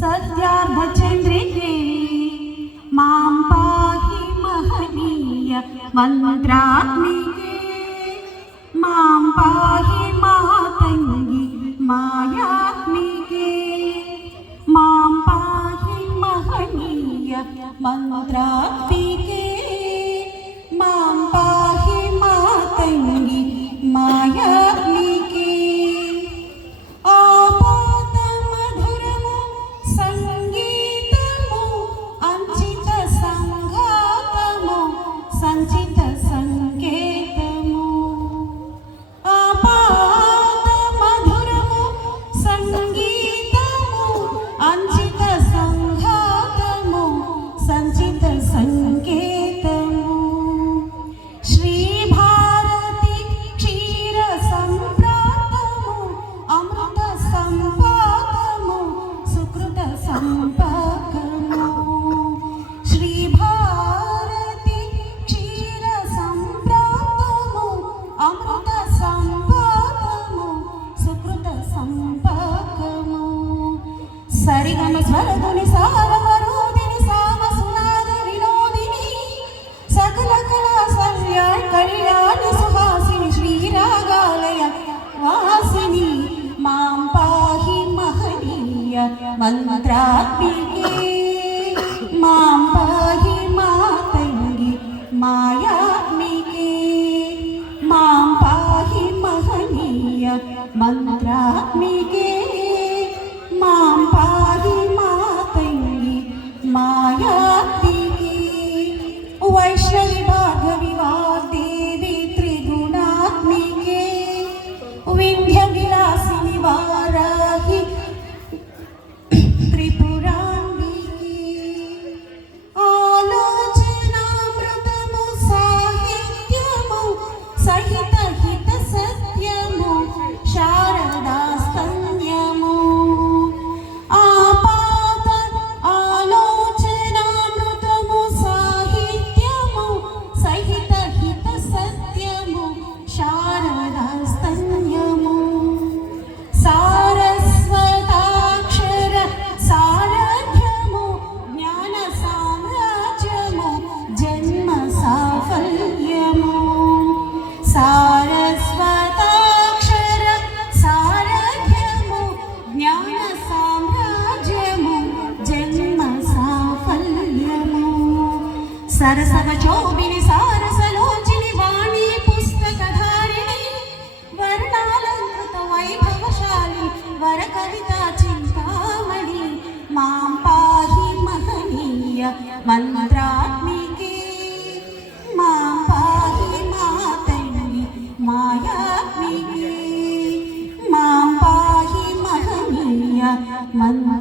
सत्यार्धचन्द्रिके मां पाहि महनीय मन्त्रात्मिके मां पाहि मातङ्गी मायात्मिके मां पाहि महनीय मन्त्रात्मिके मां पाहि मातङ्गी मायात्मिके आपातमधुरमु संगीतमु अंचित संघातमु संचित संकेतमु आपातमधुरमु संगीतमु अंचित संघातमु संचित संकेतमु श्री भारती क्षीर संप्रातमु अमृत संपाकमु सुकृत संपाकमु श्री भारती क्षीर संप्रातमु अमृत संपाकमु सुकृत संपाकमु सरिगम स्वरधुनि सारवरोधिनि सामसुनाद विनोदिनी सकल कला सल्याण कल्याणि सुहासिनि श्रीरागालय वासिनी मां पाहि महनीय मन्त्रात्मिके मां पाहि मातङ्गी मायात्मिके मां पाहि महनीय मन्त्रात्मिके मां पाहि मातङ्गी मायात्मिके वैष्णवी भार्गवी वाग्देवी त्रिगुणात्मिके विन्ध्य विलासिनि वाराहि त्रिपुराम्बिके आलोचनामृतमु साहित्यमु सहित हित सत्यमु शारदास्तन्यमु आपात आलोचनामृतमु साहित्यमु सहित हित सत्यमु शारदास्तन्यमु सारस्वताक्षर सारथ्यमु ज्ञान साम्राज्यमु जन्म साफल्यमु सारस्वताक्षर सारथ्यमु ज्ञान साम्राज्यमु जन्म साफल्यमु सरसवचोभिनि सारसलोचिनि वाणी पुस्तकधारिणि वर्णालङ्कृत वैभवशालिनि वरकविता चिन्तामणि मां पाहि महनीय मन्त्रात्मिके मां पाहि मातङ्गी मायात्मिके मां पाहि महनीय मन्त्रात्मिके।